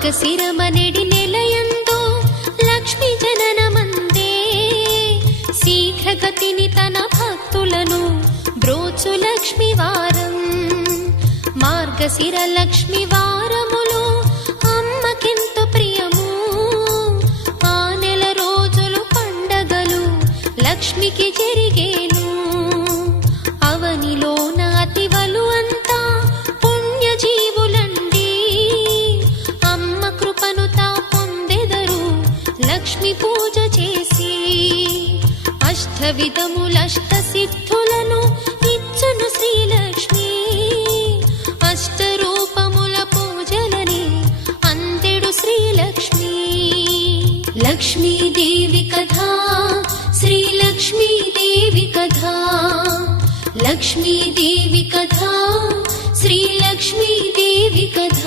మార్గశిరమనెడి నెలయందు లక్ష్మి జననమందే శీఘ్రగతిని తన భక్తులను బ్రోచు లక్ష్మి వారం. మార్గశిర లక్ష్మి వారములో అమ్మకెంతో ప్రియము. ఆ నెల రోజులు పండగలు లక్ష్మికి జరిగేను. అవనిలోన అతివలు అంతా పుణ్యజీవులండి. అమ్మ కృపను తా పొందెదరు లక్ష్మి పూజ చేసి. అష్టవిధములష్ట సిద్ధులను ఇచ్చును శ్రీలక్ష్మి. అష్టరూపముల పూజలని అందెడు శ్రీలక్ష్మి. లక్ష్మీదేవి కథ శ్రీలక్ష్మీదేవి కథ. లక్ష్మీదేవి కథ శ్రీలక్ష్మీదేవి కథ.